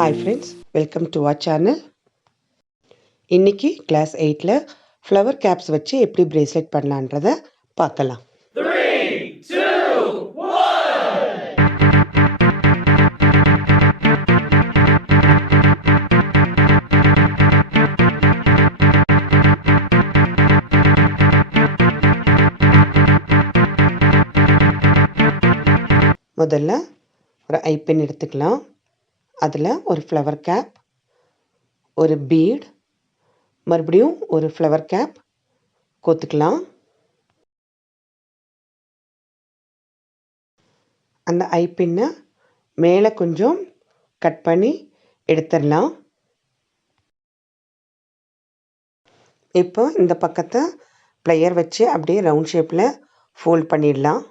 Hi friends, welcome to our channel. இன்னைக்கு class 8ல flower caps வச்சு எப்படி பிரேஸ்லெட் பண்ணலான்றத பார்க்கலாம். 3, 2, 1. முதல்ல ஒரு ஐபின் எடுத்துக்கலாம். அதில் ஒரு ஃப்ளவர் கேப், ஒரு பீட், மறுபடியும் ஒரு ஃப்ளவர் கேப் கோத்துக்கலாம். அந்த ஐபின்னை மேலே கொஞ்சம் கட் பண்ணி எடுத்துடலாம். இப்போ இந்த பக்கத்தை ப்ளையர் வச்சு அப்படியே ரவுண்ட் ஷேப்பில் ஃபோல்ட் பண்ணிடலாம்.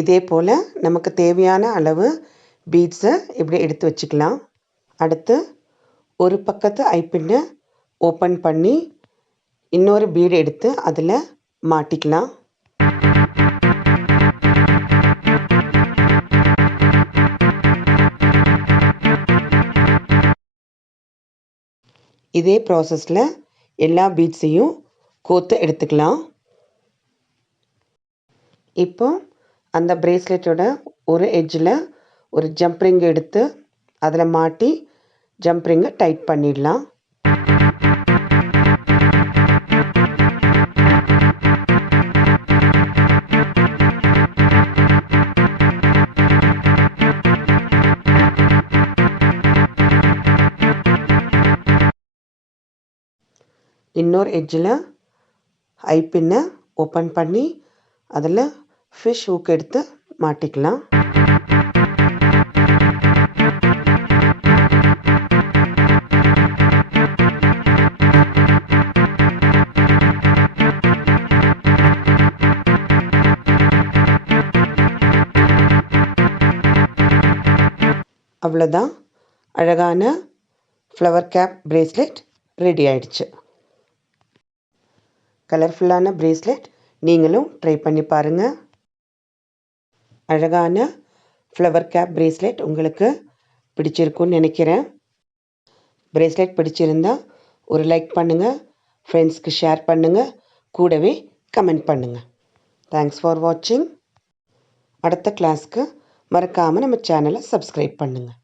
இதே போல் நமக்கு தேவையான அளவு பீட்ஸை இப்படி எடுத்து வச்சுக்கலாம். அடுத்து ஒரு பக்கத்து ஐபின்னை ஓப்பன் பண்ணி இன்னொரு பீடு எடுத்து அதில் மாட்டிக்கலாம். இதே ப்ராசஸில் எல்லா பீட்ஸையும் கோத்து எடுத்துக்கலாம். இப்போ அந்த பிரேஸ்லெட்டோட ஒரு எட்ஜில் ஒரு ஜம்ப் ரிங் எடுத்து அதில் மாட்டி ஜம்ப் ரிங்கை டைட் பண்ணிடலாம். இன்னொரு எட்ஜில் ஐபின்னை ஓப்பன் பண்ணி அதில் ஃபிஷ் ஹூக் எடுத்து மாட்டிக்கலாம். அவ்வளோதான், அழகான ஃப்ளவர் கேப் பிரேஸ்லெட் ரெடி ஆயிடுச்சு. கலர்ஃபுல்லான பிரேஸ்லெட் நீங்களும் ட்ரை பண்ணி பாருங்கள். அழகான ஃப்ளவர் கேப் பிரேஸ்லெட் உங்களுக்கு பிடிச்சிருக்குன்னு நினைக்கிறேன். பிரேஸ்லெட் பிடிச்சிருந்தா ஒரு லைக் பண்ணுங்கள், ஃப்ரெண்ட்ஸ்க்கு ஷேர் பண்ணுங்கள், கூடவே கமெண்ட் பண்ணுங்கள். தேங்க்ஸ் ஃபார் வாட்சிங். அடுத்த கிளாஸ்க்கு மறக்காமல் நம்ம சேனலை சப்ஸ்கிரைப் பண்ணுங்கள்.